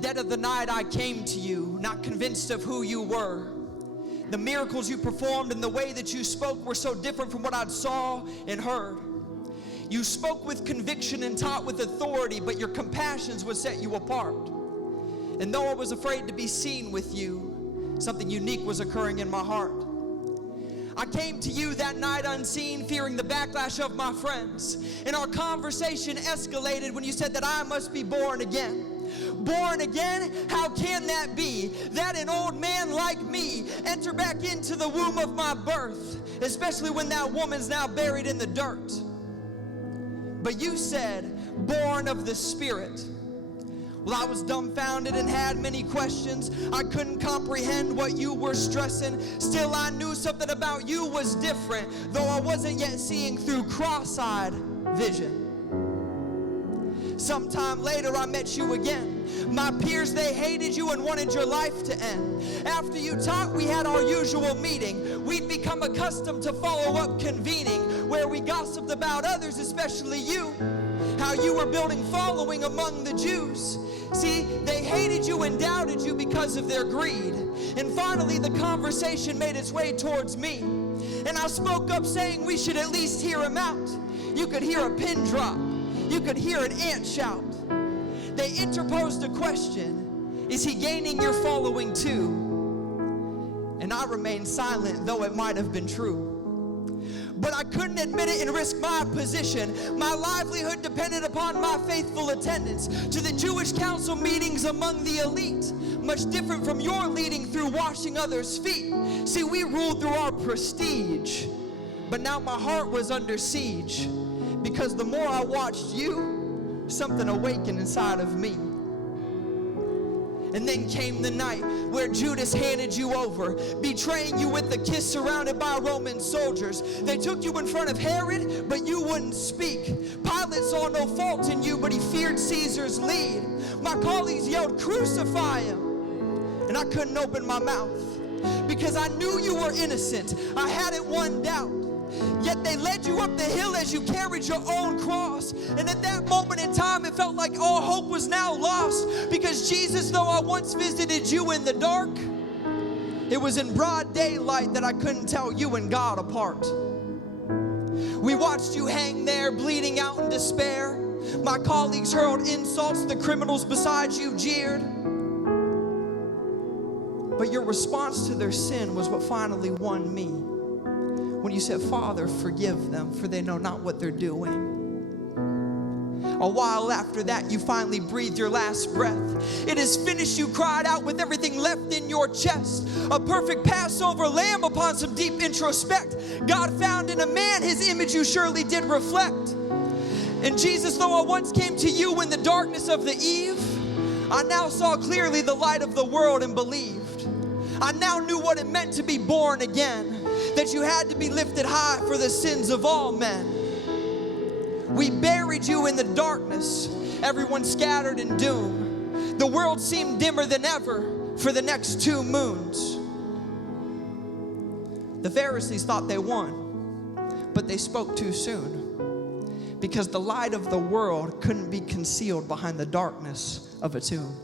dead of the night I came to you, not convinced of who you were. The miracles you performed and the way that you spoke were so different from what I'd saw and heard. You spoke with conviction and taught with authority, but your compassions would set you apart. And though I was afraid to be seen with you, something unique was occurring in my heart. I came to you that night unseen, fearing the backlash of my friends. And our conversation escalated when you said that I must be born again. Born again? How can that be? That an old man like me enter back into the womb of my birth, especially when that woman's now buried in the dirt. But you said, born of the Spirit. Well, I was dumbfounded and had many questions. I couldn't comprehend what you were stressing. Still, I knew something about you was different, though I wasn't yet seeing through cross-eyed vision. Sometime later, I met you again. My peers, they hated you and wanted your life to end. After you taught, we had our usual meeting. We'd become accustomed to follow-up convening, where we gossiped about others, especially you. How you were building following among the Jews. See, they hated you and doubted you because of their greed. And finally, the conversation made its way towards me. And I spoke up saying we should at least hear him out. You could hear a pin drop. You could hear an ant shout. They interposed a question, is he gaining your following too? And I remained silent, though it might have been true. But I couldn't admit it and risk my position. My livelihood depended upon my faithful attendance to the Jewish council meetings among the elite. Much different from your leading through washing others' feet. See, we ruled through our prestige, but now my heart was under siege. Because the more I watched you, something awakened inside of me. And then came the night where Judas handed you over, betraying you with a kiss surrounded by Roman soldiers. They took you in front of Herod, but you wouldn't speak. Pilate saw no fault in you, but he feared Caesar's lead. My colleagues yelled, crucify him. And I couldn't open my mouth because I knew you were innocent. I hadn't one doubt. Yet they led you up the hill as you carried your own cross. And at that moment in time, it felt like all hope was now lost. Because Jesus, though I once visited you in the dark, it was in broad daylight that I couldn't tell you and God apart. We watched you hang there, bleeding out in despair. My colleagues hurled insults, the criminals beside you jeered. But your response to their sin was what finally won me. When you said, Father, forgive them, for they know not what they're doing. A while after that, you finally breathed your last breath. It is finished, you cried out with everything left in your chest. A perfect Passover lamb upon some deep introspect. God found in a man his image you surely did reflect. And Jesus, though I once came to you in the darkness of the eve, I now saw clearly the light of the world and believed. I now knew what it meant to be born again. That you had to be lifted high for the sins of all men. We buried you in the darkness, everyone scattered in doom. The world seemed dimmer than ever for the next 2 moons. The Pharisees thought they won, but they spoke too soon. Because the light of the world couldn't be concealed behind the darkness of a tomb.